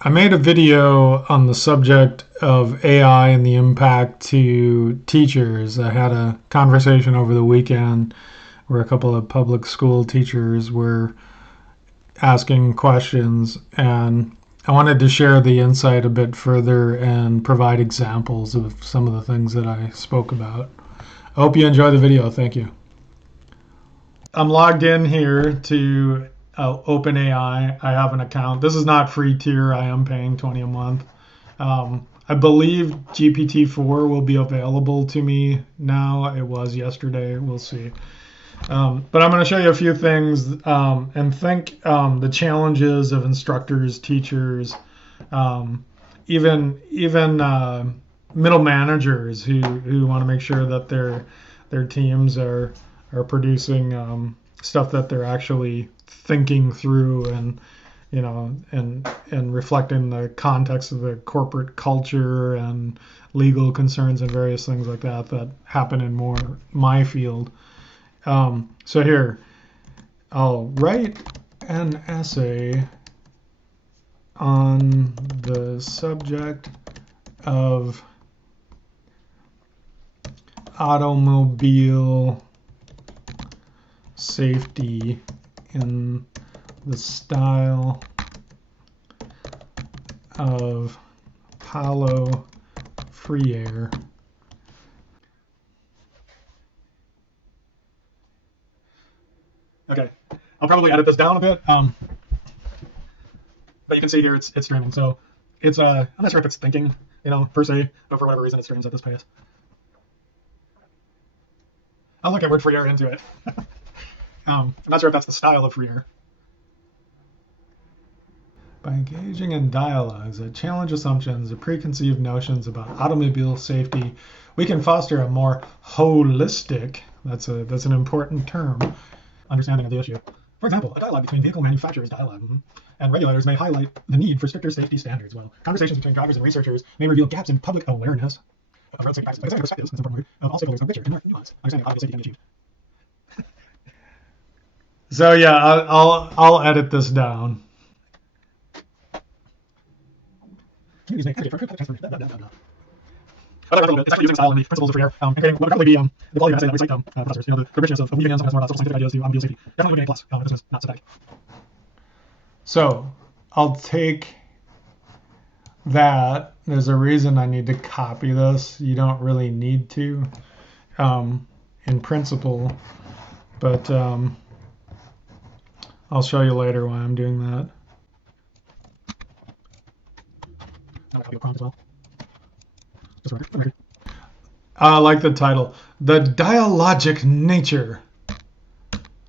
I made a video on the subject of AI and the impact to teachers. I had a conversation over the weekend where a couple of public school teachers were asking questions, and I wanted to share the insight a bit further and provide examples of some of the things that I spoke about. I hope you enjoy the video. Thank you. I'm logged in here to OpenAI. I have an account. This is not free tier. I am paying 20 a month. I believe GPT-4 will be available to me now. It was yesterday. We'll see. But I'm going to show you a few things and think the challenges of instructors, teachers, even middle managers who want to make sure that their teams are producing stuff that they're actually thinking through and and reflecting the context of the corporate culture and legal concerns and various things like that happen in more my field. So here, I'll write an essay on the subject of automobile safety in the style of Paulo Freire. Okay, I'll probably edit this down a bit, but you can see here it's streaming. So it's I'm not sure if it's thinking, per se, but for whatever reason it streams at this pace. I'll look at word Freire into it. I'm not sure if that's the style of Freire. By engaging in dialogues that challenge assumptions and preconceived notions about automobile safety, we can foster a more holistic, that's an important term, understanding of the issue. For example, a dialogue between vehicle manufacturers and regulators may highlight the need for stricter safety standards, while conversations between drivers and researchers may reveal gaps in public awareness of road safety practices. By considering perspectives, that's an important word, of all stakeholders, a richer and more nuanced understanding of automobile safety can be achieved. So yeah, I'll edit this down. It's actually using style and the principles of Freire, and creating what would probably be the quality of essay that we cite professors. The richness of weaving in some of social scientific ideas to automobile safety. Definitely would be A+. This is not synthetic. So I'll take that. There's a reason I need to copy this. You don't really need to, in principle, but I'll show you later why I'm doing that. I'm going to copy the prompt as well. Just for record. I like the title, The Dialogic Nature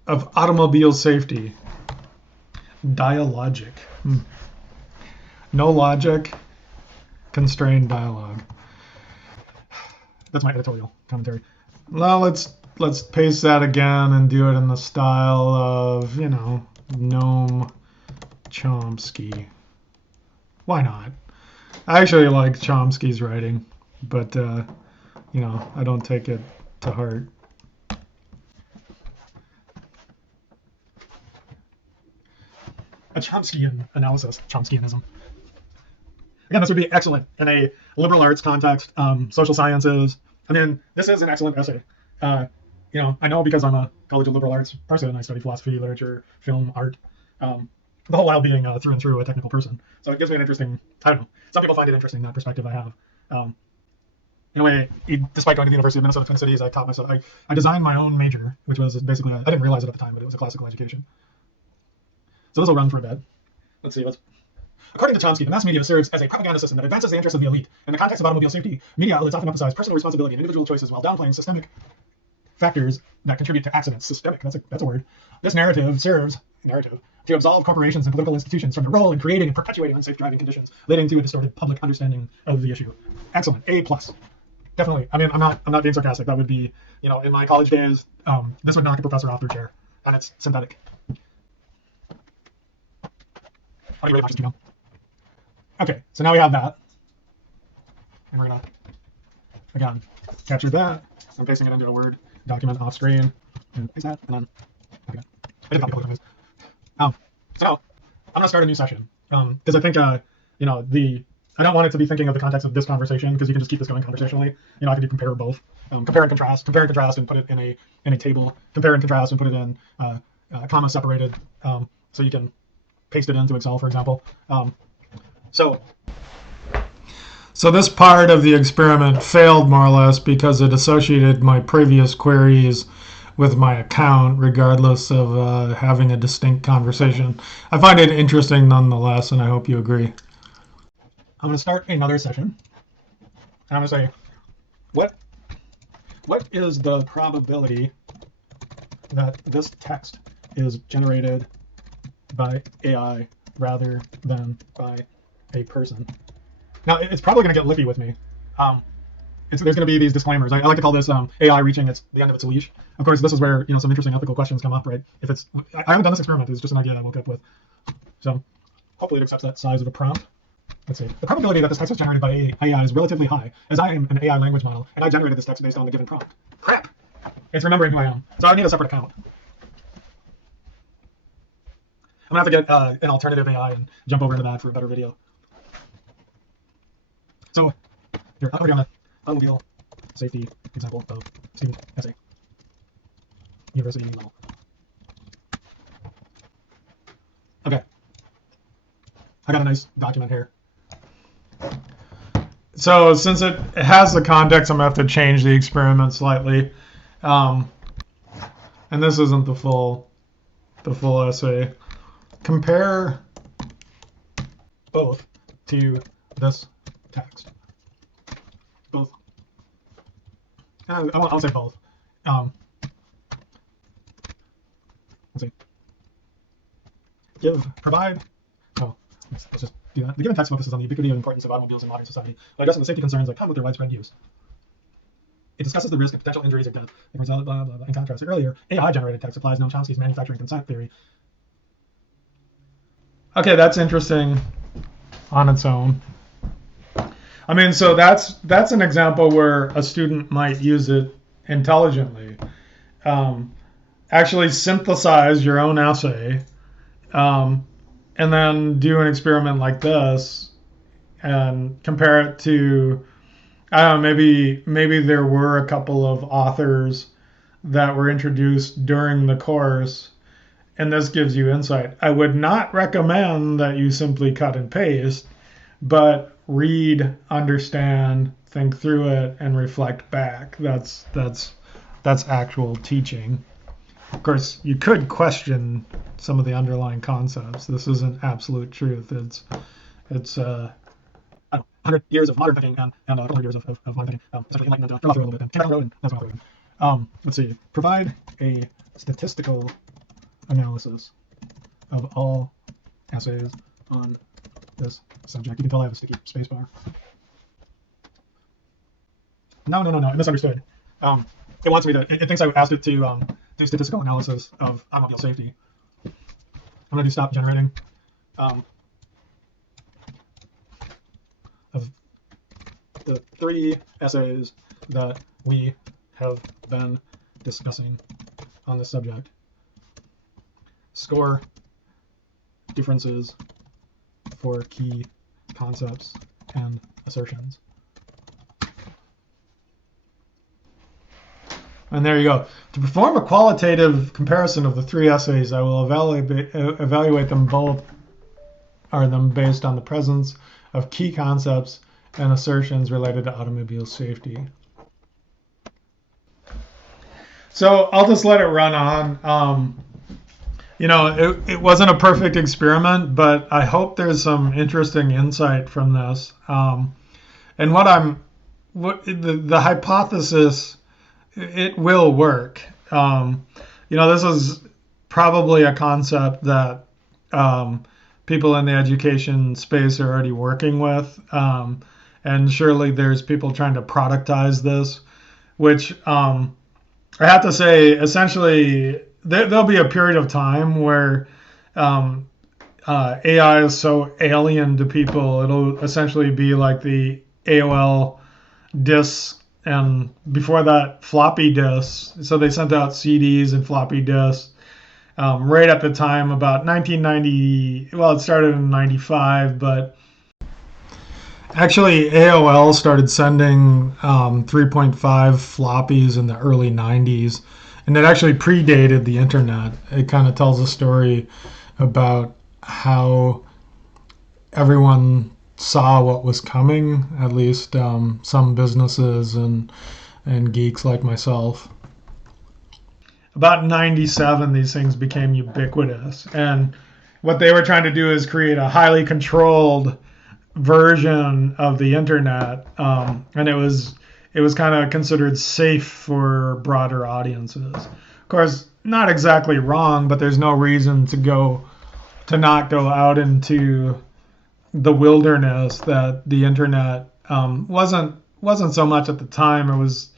of Automobile Safety. Dialogic. No logic, constrained dialogue. That's my editorial commentary. Now let's paste that again and do it in the style of, Noam Chomsky. Why not? I actually like Chomsky's writing, but I don't take it to heart. A Chomskyan analysis, Chomskyanism. Again, this would be excellent in a liberal arts context, social sciences. I mean, this is an excellent essay. I know because I'm a College of Liberal Arts person, I study philosophy, literature, film, art, the whole while being through and through a technical person. So it gives me an interesting, I don't know, some people find it interesting, that perspective I have. In a way, despite going to the University of Minnesota Twin Cities, I taught myself, I designed my own major, which was basically, I didn't realize it at the time, but it was a classical education. So this will run for a bit. Let's see, According to Chomsky, the mass media serves as a propaganda system that advances the interests of the elite. In the context of automobile safety, media outlets often emphasize personal responsibility and individual choices while downplaying systemic factors that contribute to accidents. Systemic, that's a word. This narrative serves to absolve corporations and political institutions from their role in creating and perpetuating unsafe driving conditions, leading to a distorted public understanding of the issue. Excellent. A+. Definitely. I mean, I'm not being sarcastic. That would be, in my college days, this would knock a professor off their chair, and it's synthetic. Okay, so now we have that, and we're gonna again capture that. I'm pasting it into a Word document off screen, and paste that, and then okay. I did copy both of these. So now I'm gonna start a new session because I think I don't want it to be thinking of the context of this conversation, because you can just keep this going conversationally. I can do compare both, compare and contrast, and put it in a table, compare and contrast, and put it in comma separated, so you can paste it into Excel, for example. So this part of the experiment failed more or less because it associated my previous queries with my account, regardless of having a distinct conversation. I find it interesting nonetheless, and I hope you agree. I'm going to start another session, and I'm going to say, what is the probability that this text is generated by AI rather than by a person? Now, it's probably going to get lippy with me. There's going to be these disclaimers. I like to call this AI reaching the end of its leash. Of course, this is where some interesting ethical questions come up, right? I haven't done this experiment. It's just an idea I woke up with. So hopefully it accepts that size of a prompt. Let's see. The probability that this text is generated by AI is relatively high, as I am an AI language model, and I generated this text based on the given prompt. Crap! It's remembering who I am. So I need a separate account. I'm going to have to get an alternative AI and jump over into that for a better video. So here, I'm going to automobile safety example of student essay. University level. Okay. I got a nice document here. So since it has the context, I'm going to have to change the experiment slightly. And this isn't the full essay. Compare both to this text. Both. I'll say both. Let's see. Provide. Oh, let's just do that. The given text focuses on the ubiquity and importance of automobiles in modern society by addressing the safety concerns that come with their widespread use. It discusses the risk of potential injuries or death. Blah, blah, blah. In contrast to earlier, AI-generated text applies Noam Chomsky's manufacturing consent theory. Okay, that's interesting on its own. I mean, so that's an example where a student might use it intelligently. Actually synthesize your own essay, and then do an experiment like this and compare it to, I don't know, maybe there were a couple of authors that were introduced during the course, and this gives you insight. I would not recommend that you simply cut and paste, but read, understand, think through it, and reflect back. That's actual teaching. Of course, you could question some of the underlying concepts. This isn't absolute truth. It's 100 years of modern thinking and a couple of years of modern thinking. Essentially enlightenment, fell off the road a little bit, and came back on the road, and that's what I'm doing. Let's see. Provide a statistical analysis of all essays on this subject. You can tell I have a sticky spacebar. No, I misunderstood. It wants me to. It thinks I asked it to do statistical analysis of automobile safety. I'm going to do stop generating of the 3 essays that we have been discussing on this subject. Score differences for key concepts and assertions. And there you go. To perform a qualitative comparison of the 3 essays, I will evaluate them both, or them based on the presence of key concepts and assertions related to automobile safety. So I'll just let it run on. It wasn't a perfect experiment, but I hope there's some interesting insight from this. And the hypothesis, it will work. This is probably a concept that people in the education space are already working with. And surely there's people trying to productize this, which I have to say, essentially, there'll be a period of time where AI is so alien to people, it'll essentially be like the AOL discs, and before that, floppy disks. So they sent out CDs and floppy disks right at the time, about 1990. Well, it started in 95, but Actually, AOL started sending 3.5 floppies in the early 90s, and it actually predated the internet. It kind of tells a story about how everyone saw what was coming, at least some businesses and geeks like myself. About 97, these things became ubiquitous. And what they were trying to do is create a highly controlled version of the internet, and it was kind of considered safe for broader audiences. Of course, not exactly wrong, but there's no reason to not go out into the wilderness that the internet wasn't so much at the time. It was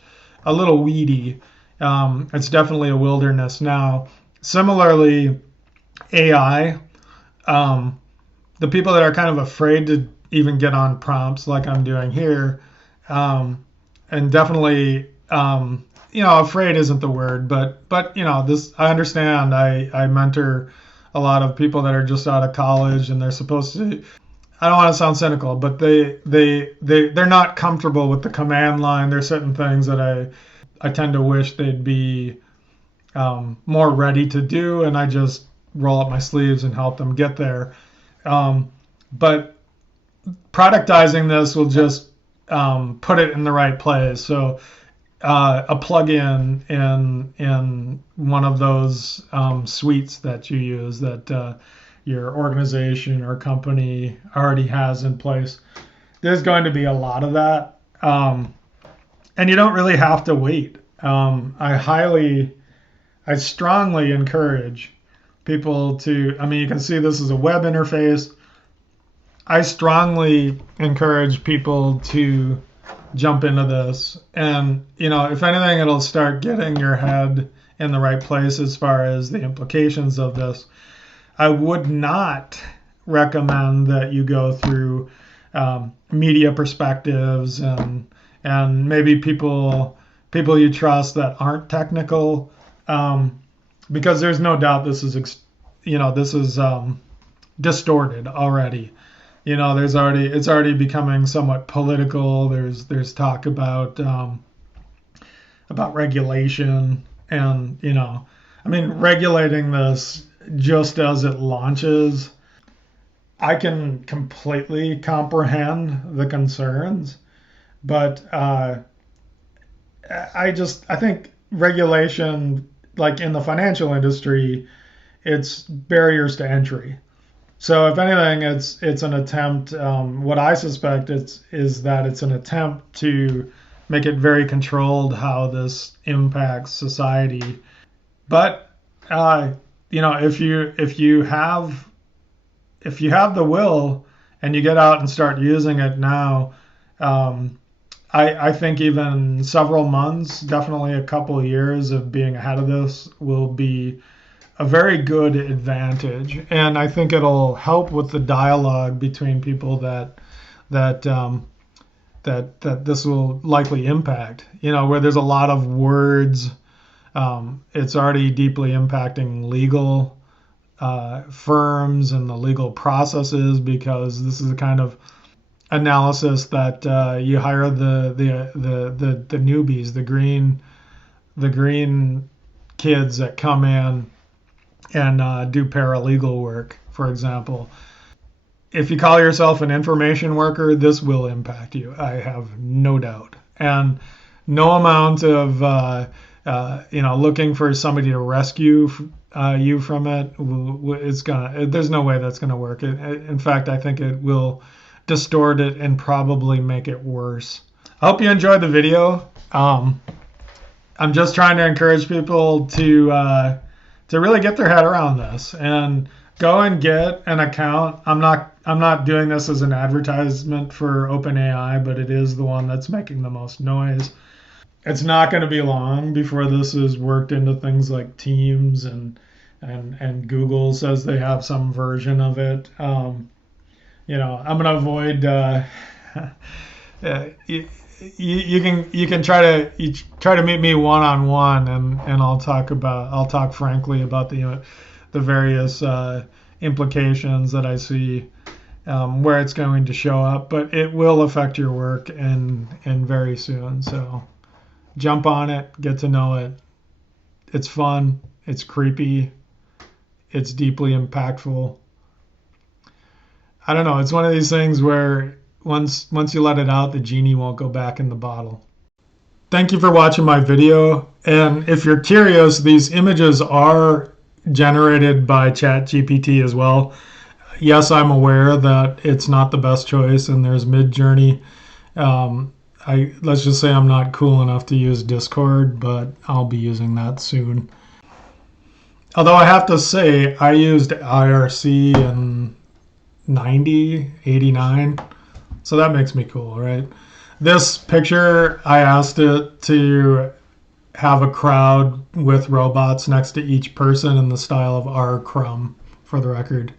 a little weedy. It's definitely a wilderness now. Similarly, AI. The people that are kind of afraid to even get on prompts like I'm doing here, and definitely, afraid isn't the word, but this I understand. I mentor a lot of people that are just out of college and they're supposed to. I don't want to sound cynical, but they're not comfortable with the command line. There's certain things that I tend to wish they'd be more ready to do, and I just roll up my sleeves and help them get there. But productizing this will just put it in the right place. So a plugin in one of those suites that you use that your organization or company already has in place. There's going to be a lot of that, and you don't really have to wait. I strongly encourage people to. I mean, you can see this is a web interface. I strongly encourage people to jump into this, and if anything, it'll start getting your head in the right place as far as the implications of this. I would not recommend that you go through media perspectives and maybe people you trust that aren't technical, because there's no doubt this is distorted already. It's already becoming somewhat political. There's talk about regulation, and regulating this just as it launches. I can completely comprehend the concerns, but I think regulation, like in the financial industry, it's barriers to entry. So if anything, it's an attempt. What I suspect is that it's an attempt to make it very controlled how this impacts society. But if you have the will and you get out and start using it now, I think even several months, definitely a couple of years of being ahead of this will be a very good advantage, and I think it'll help with the dialogue between people that this will likely impact. Where there's a lot of words, it's already deeply impacting legal firms and the legal processes, because this is the kind of analysis that you hire the newbies, the green kids that come in and do paralegal work, for example. If you call yourself an information worker, this will impact you. I have no doubt. And no amount of looking for somebody to rescue you from it there's no way that's gonna work. In fact, I think it will distort it and probably make it worse. I hope you enjoyed the video. I'm just trying to encourage people to really get their head around this and go and get an account. I'm not doing this as an advertisement for OpenAI, but it is the one that's making the most noise. It's not going to be long before this is worked into things like Teams, and Google says they have some version of it. I'm going to avoid. You can try to meet me one-on-one, and I'll talk frankly about the various implications that I see where it's going to show up, but it will affect your work and very soon. So jump on it, get to know it. It's fun, it's creepy, it's deeply impactful. I don't know, it's one of these things where once you let it out, the genie won't go back in the bottle. Thank you for watching my video. And if you're curious, these images are generated by ChatGPT as well. Yes, I'm aware that it's not the best choice, and there's Midjourney. Let's just say I'm not cool enough to use Discord, but I'll be using that soon. Although I have to say, I used IRC in 90, 89, so that makes me cool, right? This picture, I asked it to have a crowd with robots next to each person in the style of R. Crumb, for the record.